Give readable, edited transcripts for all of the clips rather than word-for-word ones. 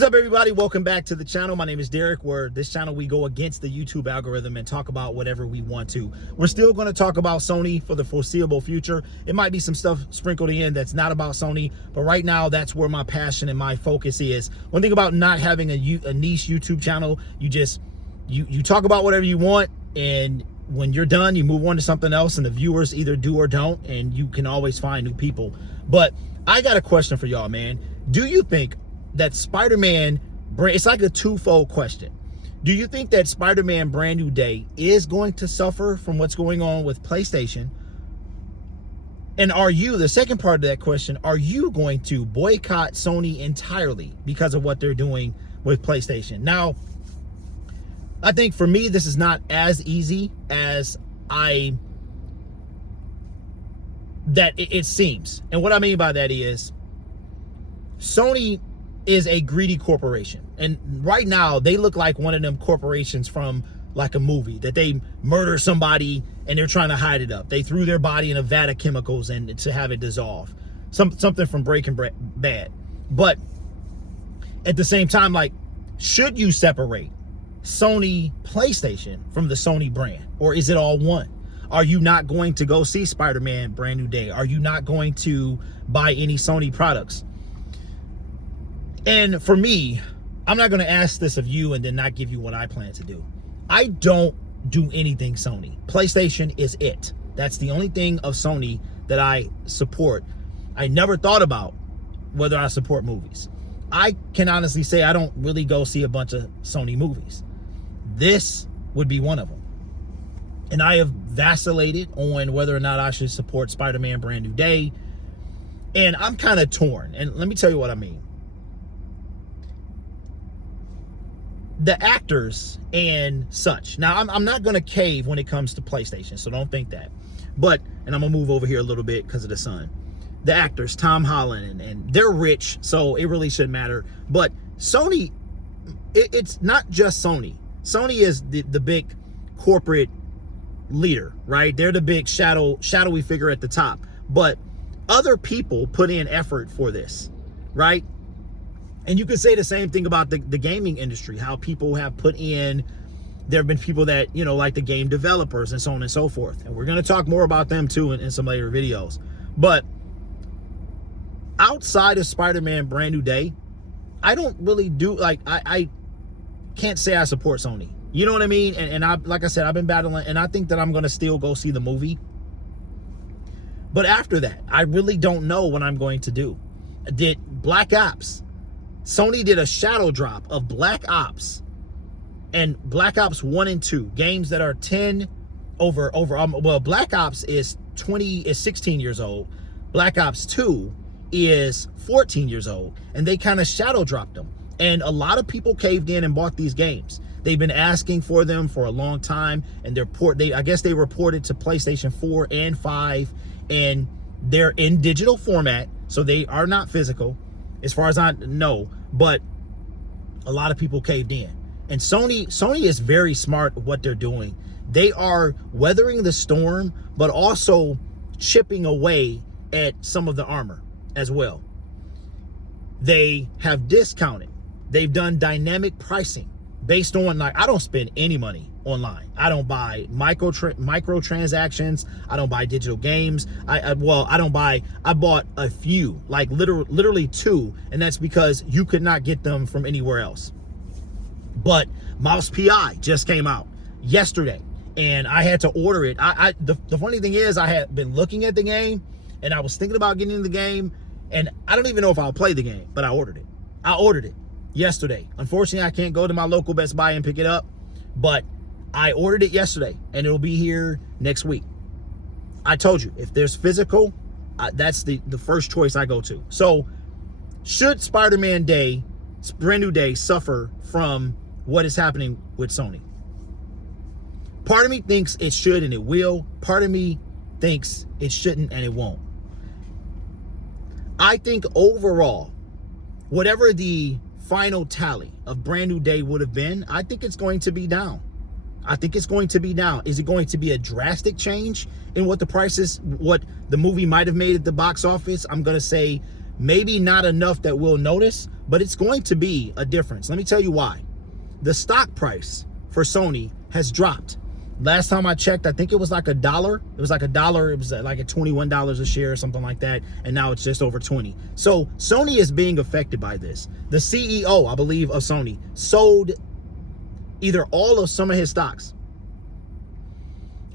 What's up, everybody? Welcome back to the channel. My name is Derek, where this channel we go against the YouTube algorithm and talk about whatever we want to. We're still going to talk about Sony for the foreseeable future. It might be some stuff sprinkled in that's not about Sony, but right now that's where my passion and my focus is. One thing about not having a niche YouTube channel, you talk about whatever you want, and when you're done, you move on to something else, and the viewers either do or don't, and you can always find new people. But I got a question for y'all, man. Do you think that Spider-Man, it's like a twofold question. Do you think that Spider-Man Brand New Day is going to suffer from what's going on with PlayStation? And are you, the second part of that question, are you going to boycott Sony entirely because of what they're doing with PlayStation? Now, I think for me, this is not as easy as it seems. And what I mean by that is, Sony is a greedy corporation, and right now they look like one of them corporations from like a movie that they murder somebody and they're trying to hide it up. They threw their body in a vat of chemicals and to have it dissolve, something from Breaking Bad. But at the same time, like, should you separate Sony PlayStation from the Sony brand, or is it all one? Are you not going to go see Spider-Man Brand New Day? Are you not going to buy any Sony products? And for me, I'm not going to ask this of you and then not give you what I plan to do. I don't do anything Sony. PlayStation is it. That's the only thing of Sony that I support. I never thought about whether I support movies. I can honestly say I don't really go see a bunch of Sony movies. This would be one of them. And I have vacillated on whether or not I should support Spider-Man Brand New Day. And I'm kind of torn. And let me tell you what I mean. The actors and such. Now, I'm not going to cave when it comes to PlayStation, so don't think that. But, and I'm going to move over here a little bit because of the sun. The actors, Tom Holland, and they're rich, so it really shouldn't matter. But Sony, it's not just Sony. Sony is the big corporate leader, right? They're the big shadowy figure at the top. But other people put in effort for this, right? And you could say the same thing about the gaming industry, how people have put in, there have been people that, you know, like the game developers and so on and so forth. And we're going to talk more about them too in some later videos. But outside of Spider-Man Brand New Day, I don't really do, like, I can't say I support Sony. You know what I mean? And I, like I said, I've been battling, and I think that I'm going to still go see the movie. But after that, I really don't know what I'm going to do. Did Black Ops, Sony did a shadow drop of Black Ops and Black Ops 1 and 2, games that are 10 over well, Black Ops is 16 years old. Black Ops 2 is 14 years old, and they kind of shadow dropped them. And a lot of people caved in and bought these games. They've been asking for them for a long time, and I guess they reported to PlayStation 4 and 5, and they're in digital format, so they are not physical, as far as I know. But a lot of people caved in. And Sony is very smart at what they're doing. They are weathering the storm, but also chipping away at some of the armor as well. They have discounted. They've done dynamic pricing based on, like, I don't spend any money online. I don't buy microtransactions. I don't buy digital games. I bought a few, like literally 2, and that's because you could not get them from anywhere else. But Mouse PI just came out yesterday, and I had to order it. The funny thing is, I had been looking at the game, and I was thinking about getting in the game, and I don't even know if I'll play the game, but I ordered it. I ordered it yesterday. Unfortunately, I can't go to my local Best Buy and pick it up, but I ordered it yesterday, and it'll be here next week. I told you, if there's physical, that's the first choice I go to. So should Spider-Man Day, Brand New Day, suffer from what is happening with Sony? Part of me thinks it should and it will. Part of me thinks it shouldn't and it won't. I think overall, whatever the final tally of Brand New Day would have been, I think it's going to be down. I think it's going to be down. Is it going to be a drastic change in what the prices, what the movie might have made at the box office? I'm going to say Maybe not enough that we'll notice, but it's going to be a difference. Let me tell you why. The stock price for Sony has dropped. Last time I checked, I think it was like $1. It was like $1. It was like at $21 a share or something like that. And now it's just over 20. So Sony is being affected by this. The CEO, I believe, of Sony sold either all of some of his stocks.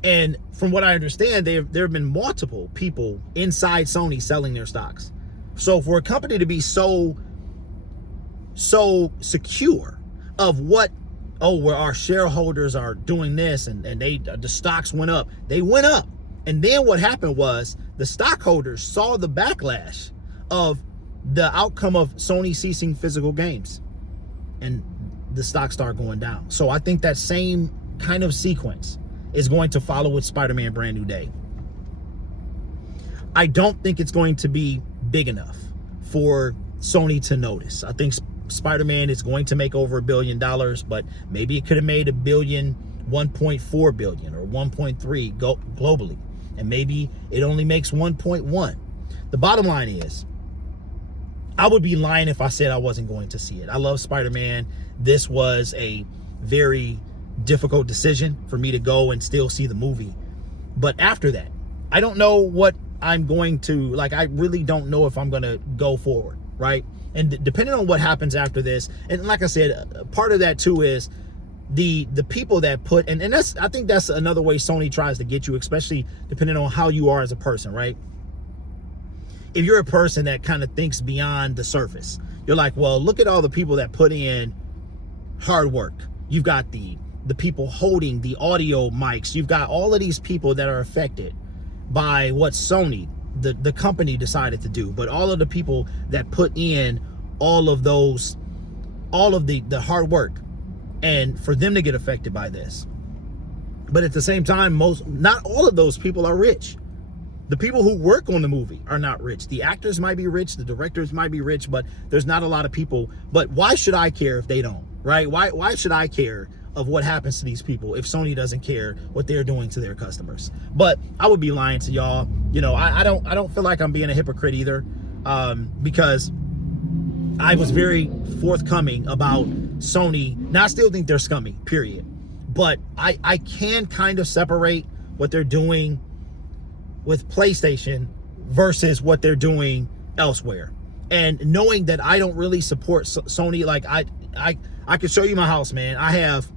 And from what I understand, there have been multiple people inside Sony selling their stocks. So for a company to be so secure of what, oh, where our shareholders are doing this and the stocks went up. They went up. And then what happened was the stockholders saw the backlash of the outcome of Sony ceasing physical games. And the stock started going down. So I think that same kind of sequence is going to follow with Spider-Man Brand New Day. I don't think it's going to be big enough for Sony to notice. I think Spider-Man is going to make over $1 billion, but maybe it could have made $1 billion, 1.4 billion or 1.3 globally. And maybe it only makes 1.1. The bottom line is, I would be lying if I said I wasn't going to see it. I love Spider-Man. This was a very difficult decision for me to go and still see the movie. But after that, I don't know what I'm going to, like, I really don't know if I'm going to go forward, right? And depending on what happens after this, and like I said, part of that too is the people that put, and that's, I think that's another way Sony tries to get you, especially depending on how you are as a person, right? If you're a person that kind of thinks beyond the surface, you're like, well, look at all the people that put in hard work. You've got the people holding the audio mics. You've got all of these people that are affected by what Sony, the company, decided to do. But all of the people that put in all of those, all of the hard work, and for them to get affected by this. But at the same time, not all of those people are rich. The people who work on the movie are not rich. The actors might be rich, the directors might be rich, but there's not a lot of people. But why should I care if they don't, right? Why should I care of what happens to these people if Sony doesn't care what they're doing to their customers? But I would be lying to y'all. You know, I don't feel like I'm being a hypocrite either, because I was very forthcoming about Sony. Now, I still think they're scummy, period. But I can kind of separate what they're doing with PlayStation versus what they're doing elsewhere. And knowing that I don't really support Sony, like I could show you my house, man. I have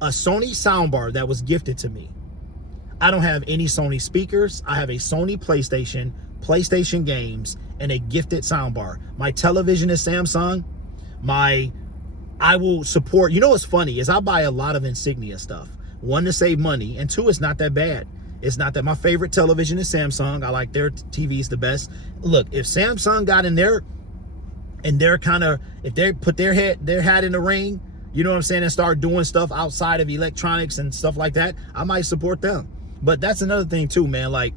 a Sony soundbar that was gifted to me. I don't have any Sony speakers. I have a Sony PlayStation games, and a gifted soundbar. My television is Samsung. I will support, you know what's funny is I buy a lot of Insignia stuff. One, to save money, and two, it's not that bad. It's not that my favorite television is Samsung. I like their TVs the best. Look, if Samsung got in there and they're kind of, if they put their hat in the ring, you know what I'm saying, and start doing stuff outside of electronics and stuff like that, I might support them. But that's another thing too, man. Like,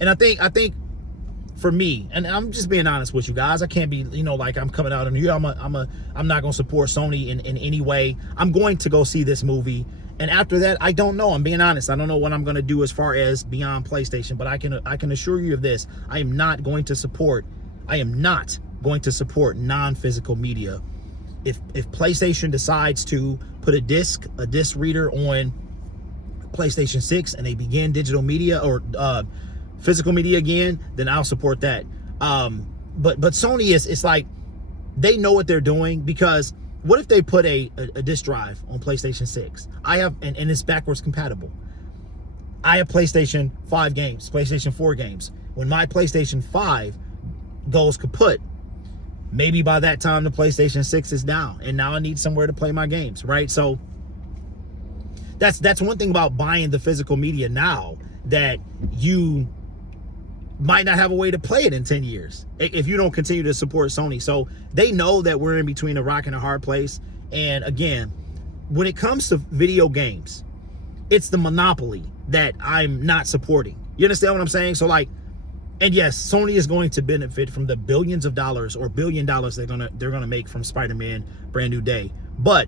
and I think for me, and I'm just being honest with you guys, I can't be, you know, like I'm coming out on you. I'm not gonna support Sony in any way. I'm going to go see this movie. And after that, I don't know. I'm being honest. I don't know what I'm going to do as far as beyond PlayStation. But I can assure you of this. I am not going to support non-physical media. If PlayStation decides to put a disc reader on PlayStation 6 and they begin digital media or physical media again, then I'll support that. But Sony it's like they know what they're doing, because what if they put a disc drive on PlayStation 6? I have, and it's backwards compatible. I have PlayStation 5 games, PlayStation 4 games. When my PlayStation 5 goes kaput, maybe by that time the PlayStation 6 is down, and now I need somewhere to play my games, right? So that's one thing about buying the physical media now, that you might not have a way to play it in 10 years if you don't continue to support Sony. So they know that we're in between a rock and a hard place. And again, when it comes to video games, it's the monopoly that I'm not supporting. You understand what I'm saying? So like, and yes, Sony is going to benefit from the billions of dollars or $1 billion they're gonna make from Spider-Man Brand New Day. But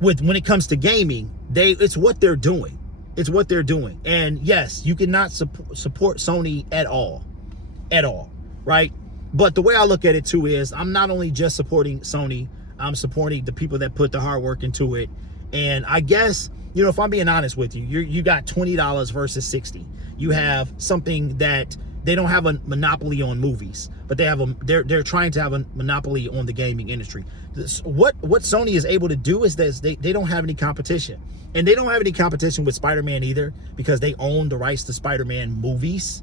when it comes to gaming, it's what they're doing. It's what they're doing. And yes, you cannot support Sony at all. right? But the way I look at it too is I'm not only just supporting Sony, I'm supporting the people that put the hard work into it. And I guess, if I'm being honest with you, you got $20 versus 60. You have something that they don't have a monopoly on movies, but they're trying to have a monopoly on the gaming industry. What Sony is able to do is that they don't have any competition. And they don't have any competition with Spider-Man either, because they own the rights to Spider-Man movies.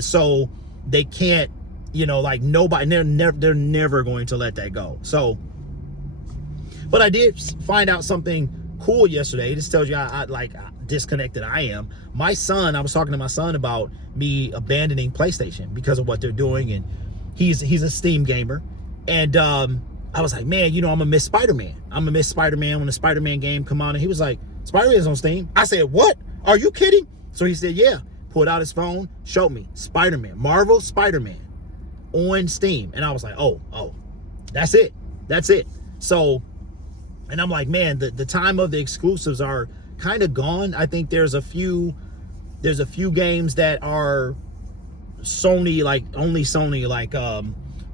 So they can't, like nobody, they're never going to let that go. So, but I did find out something cool yesterday. This tells you how disconnected I am. My son, I was talking to my son about me abandoning PlayStation because of what they're doing, and he's a Steam gamer, and I was like, man, I'm gonna miss Spider-Man. I'm gonna miss Spider-Man when the Spider-Man game come out. And he was like, Spider-Man's on Steam. I said, what? Are you kidding? So he said, yeah. Pulled out his phone, showed me Spider-Man, Marvel Spider-Man on Steam. And I was like, oh, that's it. So, and I'm like, man, the time of the exclusives are kind of gone. I think there's a few games that are Sony, like only Sony, like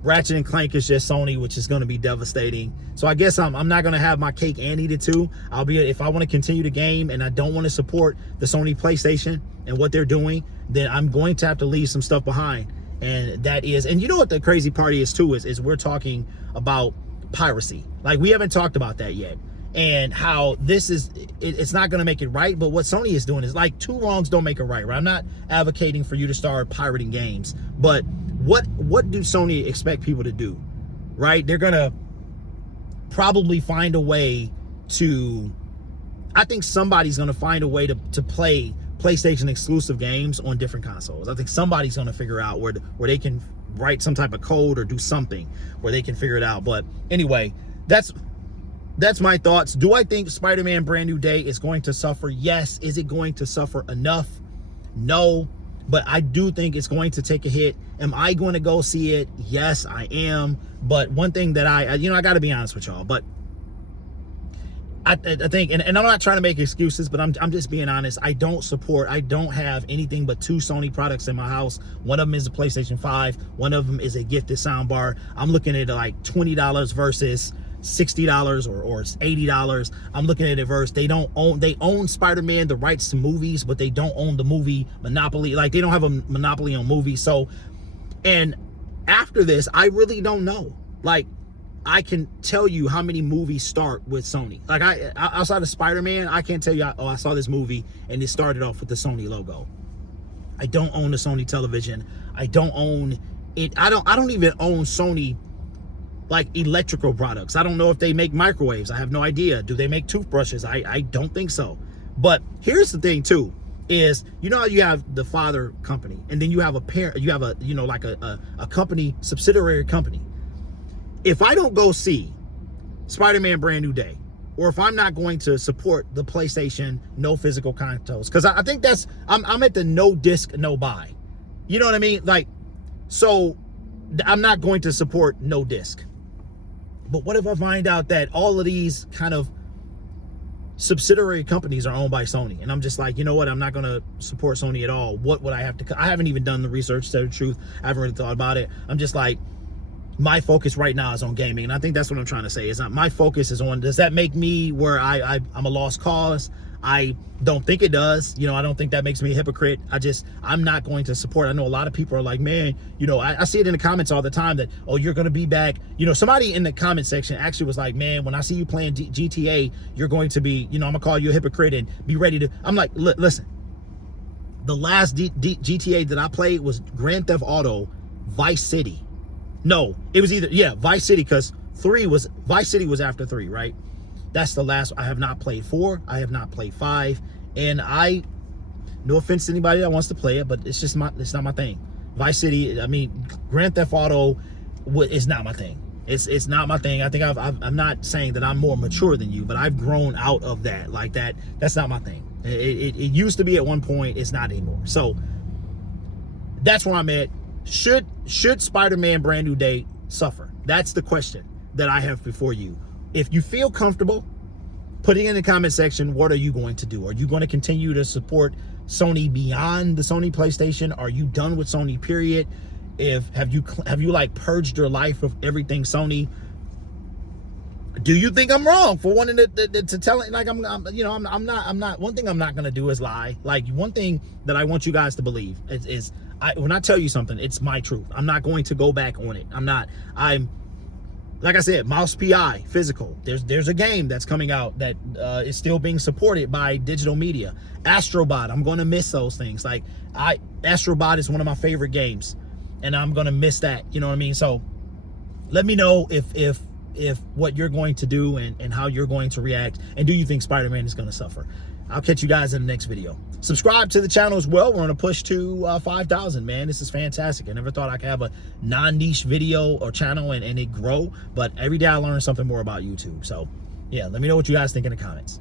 Ratchet and Clank is just Sony, which is going to be devastating. So I guess I'm not going to have my cake and eat it too. If I want to continue the game and I don't want to support the Sony PlayStation and what they're doing, then I'm going to have to leave some stuff behind. And that is, and you know what the crazy part is too, is we're talking about piracy. Like, we haven't talked about that yet. And how it's not going to make it right. But what Sony is doing is, like, two wrongs don't make it right. I'm not advocating for you to start pirating games. But what do Sony expect people to do? Right? They're going to probably find a way to, I think somebody's going to find a way to play PlayStation exclusive games on different consoles. I think somebody's going to figure out where they can write some type of code or do something where they can figure it out. But anyway, that's my thoughts. Do I think Spider-Man Brand New Day is going to suffer? Yes. Is it going to suffer enough? No. But I do think it's going to take a hit. Am I going to go see it? Yes, I am. But one thing that I got to be honest with y'all, but I think, and I'm not trying to make excuses, but I'm just being honest. I don't have anything but two Sony products in my house. One of them is a PlayStation 5. One of them is a gifted soundbar. I'm looking at like $20 versus $60 or $80. I'm looking at it versus they own Spider-Man, the rights to movies, but they don't own the movie monopoly. Like, they don't have a monopoly on movies. So, and after this, I really don't know. Like, I can tell you how many movies start with Sony. Like, I outside of Spider-Man, I can't tell you, I saw this movie and it started off with the Sony logo. I don't own a Sony television. I don't own it. I don't even own Sony, like, electrical products. I don't know if they make microwaves. I have no idea. Do they make toothbrushes? I don't think so. But here's the thing too, is, how you have the father company, and then you have a parent, you have a, like a company, subsidiary company. If I don't go see Spider-Man Brand New Day, or if I'm not going to support the PlayStation no physical consoles, because I think I'm at the no disc, no buy. You know what I mean? Like, so I'm not going to support no disc. But what if I find out that all of these kind of subsidiary companies are owned by Sony, and I'm just like, you know what, I'm not going to support Sony at all? What would I have to, I haven't even done the research, to tell the truth. I haven't really thought about it. I'm just like, my focus right now is on gaming, and I think that's what I'm trying to say. Is not my focus is on, does that make me where I'm a lost cause? I don't think it does. I don't think that makes me a hypocrite. I'm not going to support. I know a lot of people are like, man, I see it in the comments all the time that, oh, you're going to be back. Somebody in the comment section actually was like, man, when I see you playing GTA, you're going to be, I'm gonna call you a hypocrite and be ready to. I'm like, listen, the last GTA that I played was Grand Theft Auto Vice City. No, it was either, Vice City, because Vice City was after 3, right? That's the last. I have not played 4. I have not played 5. And no offense to anybody that wants to play it, but it's not my thing. Vice City, Grand Theft Auto is not my thing. It's not my thing. I think I'm not saying that I'm more mature than you, but I've grown out of that. Like, that's not my thing. It used to be at one point. It's not anymore. So that's where I'm at. Should Spider-Man Brand New Day suffer? That's the question that I have before you. If you feel comfortable putting in the comment section, what are you going to do? Are you going to continue to support Sony beyond the Sony PlayStation? Are you done with Sony, period? have you like purged your life of everything Sony? Do you think I'm wrong for wanting to tell it? Like I'm not. One thing I'm not gonna do is lie. Like one thing that I want you guys to believe is when I tell you something, it's my truth. I'm not going to go back on it. I'm like I said, Mouse PI physical. There's a game that's coming out that is still being supported by digital media. Astrobot. I'm going to miss those things. Like Astrobot is one of my favorite games, and I'm going to miss that. You know what I mean? So let me know if what you're going to do and how you're going to react, and do you think Spider-Man is going to suffer? I'll catch you guys in the next video. Subscribe to the channel as well. We're on a push to 5,000, man. This is fantastic. I never thought I could have a non-niche video or channel and it grow, but every day I learn something more about YouTube. So yeah, let me know what you guys think in the comments.